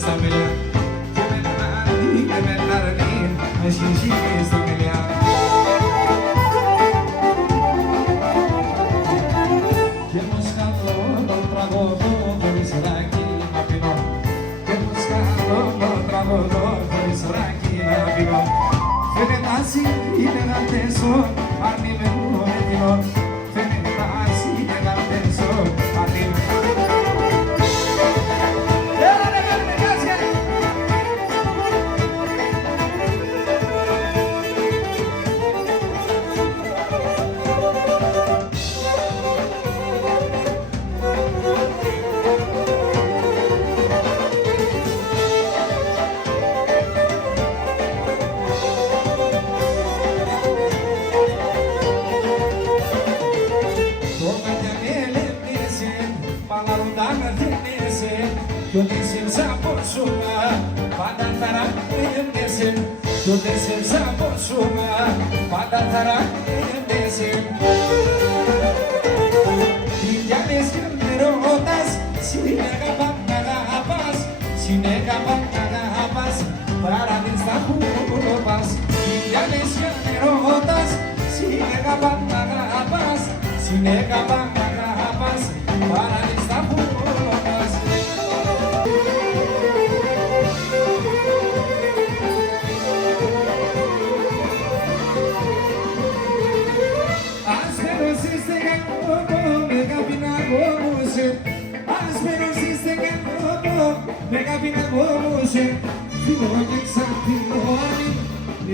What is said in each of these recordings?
στα μελιά και με ναρνί, με σιχή στα μελιά. Και μου σκάτω το τραγωδό χωρίς ράκι να πίνω, και μου σκάτω το τραγωδό χωρίς ράκι να πίνω. Φαίνεται así y me da peso, a mí me gusta. Fαίνεται así y me da peso, a mí me gusta. Yo deseo el sabor suma, pada tarak endesin. Yo deseo el sabor suma, pada tarak endesin. Y ya les rotas, si negaban nagapas, si negaban nagapas, para que está juropas. Y ya les rotas, si negaban nagapas, si negaban nagapas, para que está juropas. Φιλόγεξα, φιλοάρνη,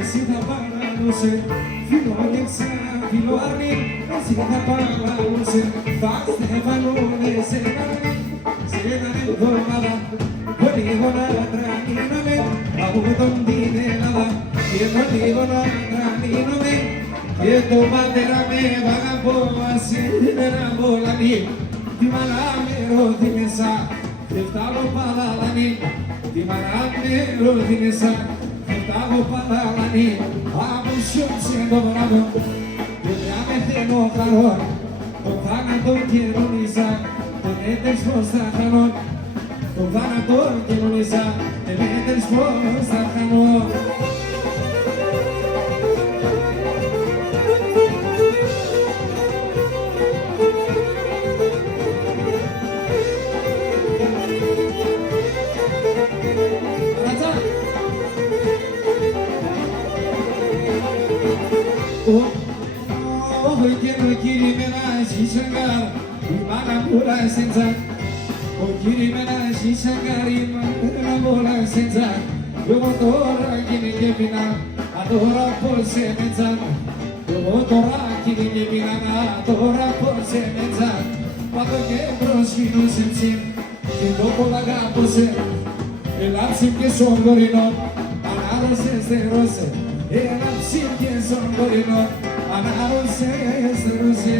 εσύ θα παραλούσε. Φιλόγεξα, φιλοάρνη, εσύ θα παραλούσε. Θα στεφανώνε σε έναν εβδομάδα, το λίγο να τρανίνομαι από τον την Ελλάδα. Και το λίγο να τρανίνομαι και το πατέρα με βαγαμπό ασύ δεν αμπολανεί. Τι μαλάμε ρώτηνεσα, και φτάνω παλαλανεί. Τη μαράμε ρώτηνεσα, και φτάνω παλαλανεί. Απουσιώσε το βράδο, και με θέλω χαρό. Το θάνατο καιρονίσα, δεν έτρες πως θα χανώ. Το θάνατο καιρονίσα, δεν έτρες πως θα χανώ. Quiero kirimena shishangar, imana bola senza. Oh kirimena shishangar, imana bola senza. Yo motora kini kepina, adora por semenza. Yo motora kini kepina, adora por semenza. Quando che proschino sensin, che dopo la gapose, e l'ansi che son gorino, anaro se rose, e l'ansi che son gorino. Anaro se rose.